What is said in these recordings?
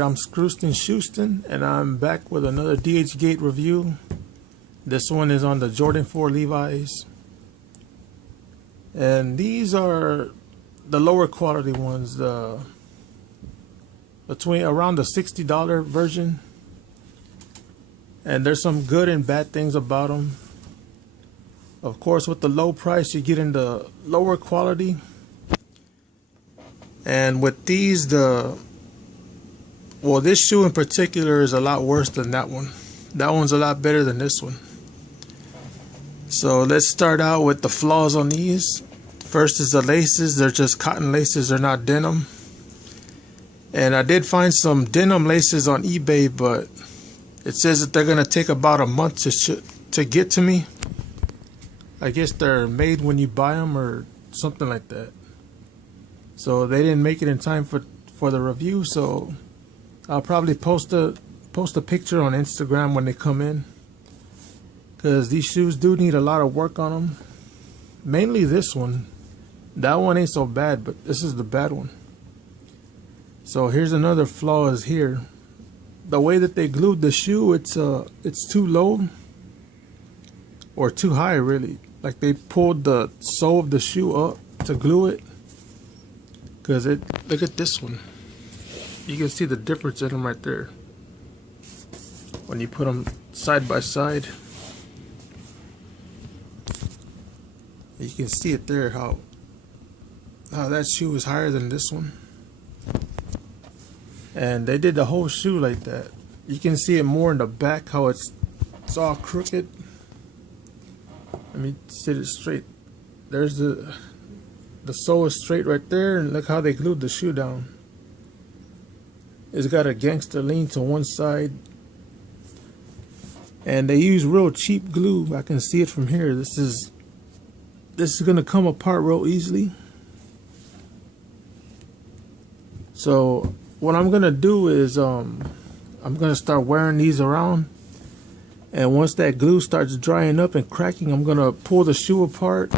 Alright, I'm Scrooston Houston, and I'm back with another Dhgate review. This one is on the Jordan 4 Levi's. And these are the lower quality ones, between around the $60 version. And there's some good and bad things about them. Of course, with the low price, you get into lower quality. And with these, this shoe in particular is a lot worse than that one. That one's a lot better than this one. So let's start out with the flaws on these. First is the laces. They're just cotton laces. They're not denim. And I did find some denim laces on eBay, but it says that they're going to take about a month to get to me. I guess they're made when you buy them or something like that. So they didn't make it in time for the review, so I'll probably post a picture on Instagram when they come in, because these shoes do need a lot of work on them. Mainly this one. That one ain't so bad, but this is the bad one. So here's another flaw is here. The way that they glued the shoe, it's too low or too high, really. Like they pulled the sole of the shoe up to glue it. Because look at this one. You can see the difference in them right there when you put them side by side. You can see it there, how that shoe is higher than this one. And they did the whole shoe like that. You can see it more in the back, how it's all crooked. Let me sit it straight. There's the sole is straight right there, and look how they glued the shoe down. It's got a gangster lean to one side, and they use real cheap glue. I can see it from here. This is gonna come apart real easily. So what I'm gonna do is I'm gonna start wearing these around, and once that glue starts drying up and cracking, I'm gonna pull the shoe apart,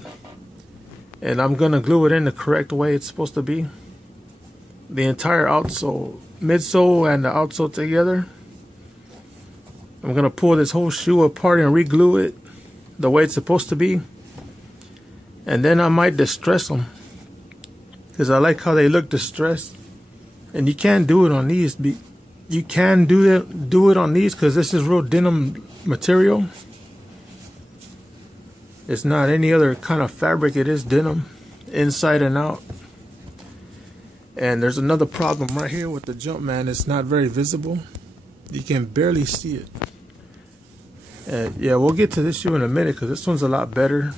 and I'm gonna glue it in the correct way it's supposed to be. The entire outsole, midsole and the outsole together. I'm gonna pull this whole shoe apart and re-glue it the way it's supposed to be. And then I might distress them, because I like how they look distressed. And you can't do it on these. You can do it on these because this is real denim material. It's not any other kind of fabric. It is denim, inside and out. And there's another problem right here with the Jumpman. It's not very visible. You can barely see it. And yeah, we'll get to this shoe in a minute, because this one's a lot better.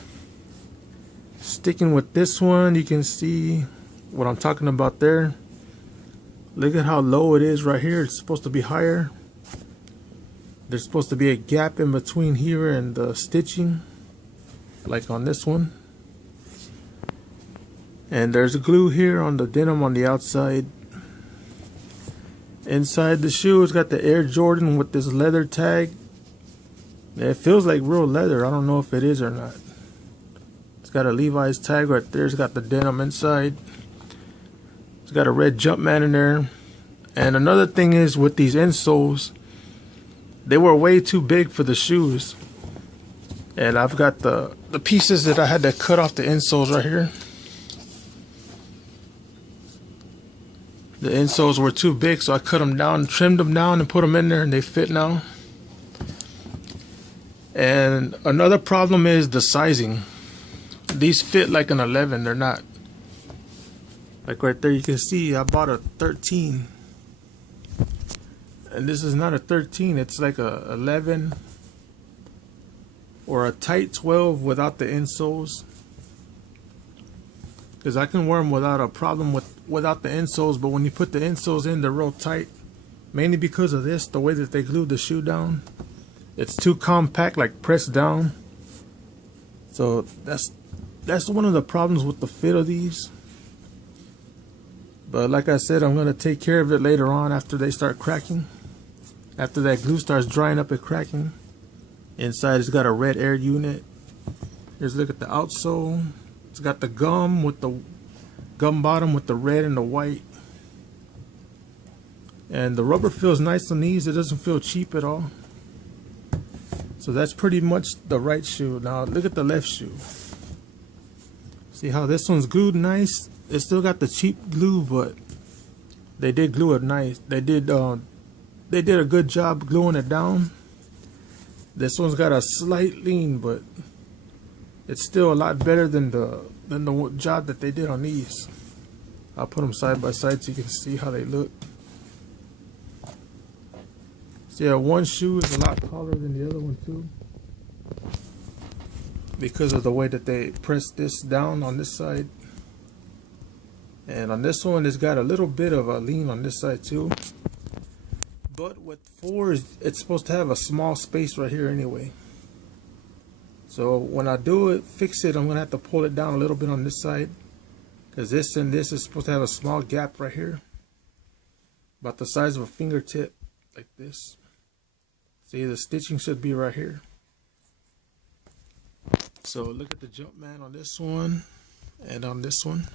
Sticking with this one, you can see what I'm talking about there. Look at how low it is right here. It's supposed to be higher. There's supposed to be a gap in between here and the stitching, like on this one. And there's glue here on the denim on the outside. Inside the shoe, it's got the Air Jordan with this leather tag. It feels like real leather. I don't know if it is or not. It's got a Levi's tag right there. It's got the denim inside. It's got a red Jumpman in there. And another thing is, with these insoles, they were way too big for the shoes. And I've got the pieces that I had to cut off the insoles right here. The insoles were too big, so I cut them down, trimmed them down, and put them in there, and they fit now. And another problem is the sizing. These fit like an 11. They're not. Like right there, you can see I bought a 13. And this is not a 13. It's like a 11 or a tight 12 without the insoles. Because I can wear them without a problem without the insoles, but when you put the insoles in, they're real tight. Mainly because of this, the way that they glued the shoe down. It's too compact, like pressed down. So that's one of the problems with the fit of these. But like I said, I'm going to take care of it later on after they start cracking. After that glue starts drying up and cracking. Inside it's got a red air unit. Here's a look at the outsole. It's got the gum bottom with the red and the white. And the rubber feels nice on these. It doesn't feel cheap at all. So that's pretty much the right shoe. Now look at the left shoe. See how this one's glued nice? It still got the cheap glue, but they did glue it nice. They did a good job gluing it down. This one's got a slight lean, but it's still a lot better than the job that they did on these. I'll put them side by side so you can see how they look. See how one shoe is a lot taller than the other one too, because of the way that they press this down on this side. And on this one, it's got a little bit of a lean on this side too. But with 4s, it's supposed to have a small space right here anyway. So when I do it, fix it, I'm going to have to pull it down a little bit on this side, because this and this is supposed to have a small gap right here, about the size of a fingertip, like this. See, the stitching should be right here. So look at the Jumpman on this one and on this one.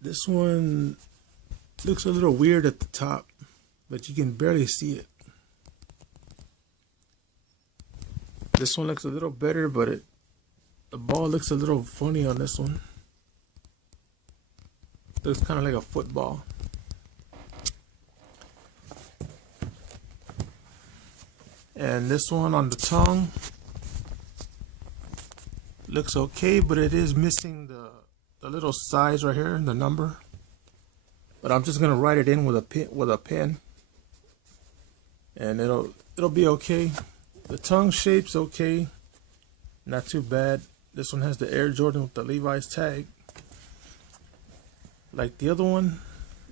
This one looks a little weird at the top, but you can barely see it. This one looks a little better, but the ball looks a little funny on this one. Looks kind of like a football. And this one on the tongue looks okay, but it is missing the little size right here, the number. But I'm just gonna write it in with a pen, and it'll be okay. The tongue shape's okay, not too bad. This one has the Air Jordan with the Levi's tag, like the other one.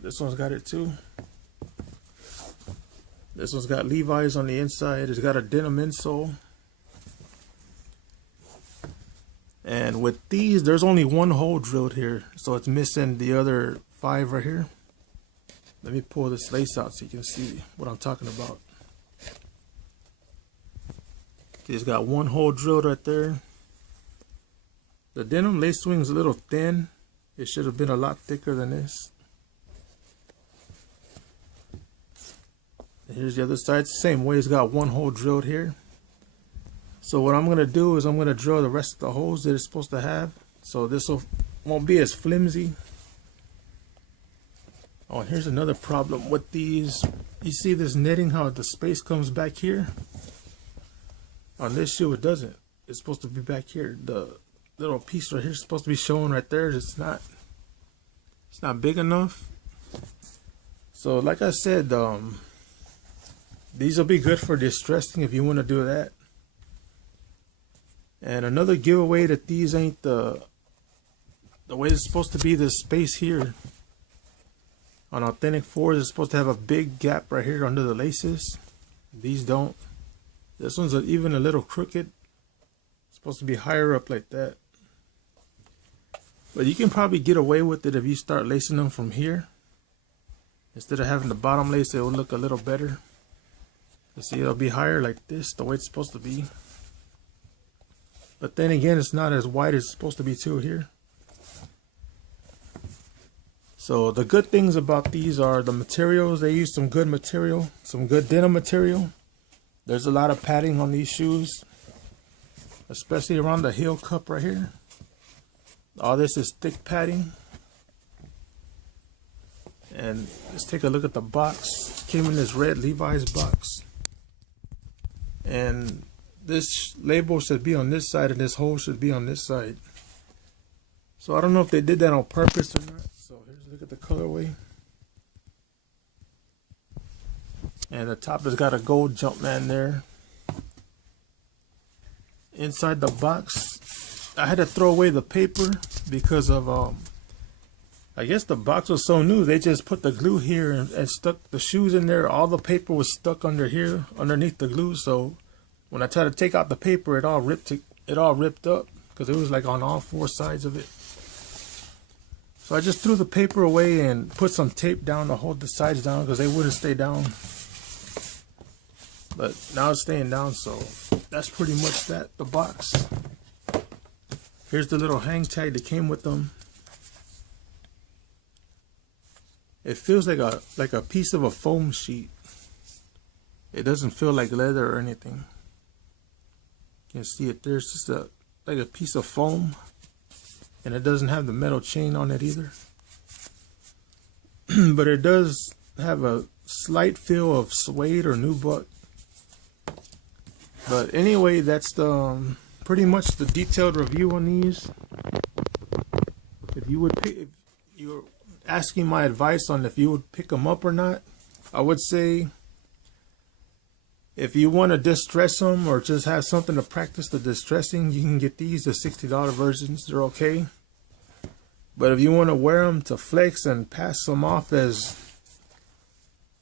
This one's got it too. This one's got Levi's on the inside. It's got a denim insole. And with these, there's only one hole drilled here, so it's missing the other 5 right here. Let me pull this lace out so you can see what I'm talking about. It's got one hole drilled right there. The denim lace swing's a little thin. It should have been a lot thicker than this. Here's the other side. It's the same way. It's got one hole drilled here. So what I'm going to do is I'm going to drill the rest of the holes that it's supposed to have, so this won't be as flimsy. Oh, and here's another problem with these. You see this netting, how the space comes back here? On this shoe it doesn't. It's supposed to be back here. The little piece right here is supposed to be showing right there. It's not big enough. So like I said, these will be good for distressing if you want to do that. And another giveaway that these ain't the way it's supposed to be. The space here on authentic 4s is supposed to have a big gap right here under the laces. These don't. This one's even a little crooked. It's supposed to be higher up like that. But you can probably get away with it if you start lacing them from here. Instead of having the bottom lace, it will look a little better. You see, it'll be higher like this, the way it's supposed to be. But then again, it's not as wide as it's supposed to be too here. So the good things about these are the materials. They use some good material, some good denim material. There's a lot of padding on these shoes, especially around the heel cup right here. All this is thick padding. And let's take a look at the box. It came in this red Levi's box. And this label should be on this side and this hole should be on this side. So I don't know if they did that on purpose or not. So here's a look at the colorway. And the top has got a gold Jumpman there. Inside the box, I had to throw away the paper because of I guess the box was so new, they just put the glue here and stuck the shoes in there. All the paper was stuck under here, underneath the glue. So when I tried to take out the paper, it all ripped up because it was like on all 4 sides of it. So I just threw the paper away and put some tape down to hold the sides down because they wouldn't stay down. But now it's staying down, so that's pretty much that, the box. Here's the little hang tag that came with them. It feels like a piece of a foam sheet. It doesn't feel like leather or anything. You can see it. There's just like a piece of foam, and it doesn't have the metal chain on it either. But it does have a slight feel of suede or nubuck. But anyway, that's the pretty much the detailed review on these. If you're asking my advice on if you would pick them up or not, I would say if you want to distress them or just have something to practice the distressing, you can get these, the $60 versions. They're okay. But if you want to wear them to flex and pass them off as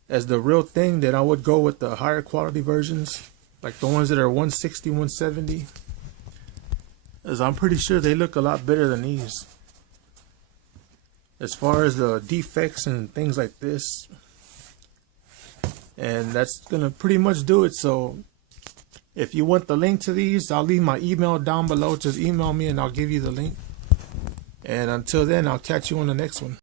the real thing, then I would go with the higher quality versions, like the ones that are 160, 170. As I'm pretty sure they look a lot better than these. As far as the defects and things like this. And that's gonna pretty much do it. So if you want the link to these, I'll leave my email down below. Just email me and I'll give you the link. And until then, I'll catch you on the next one.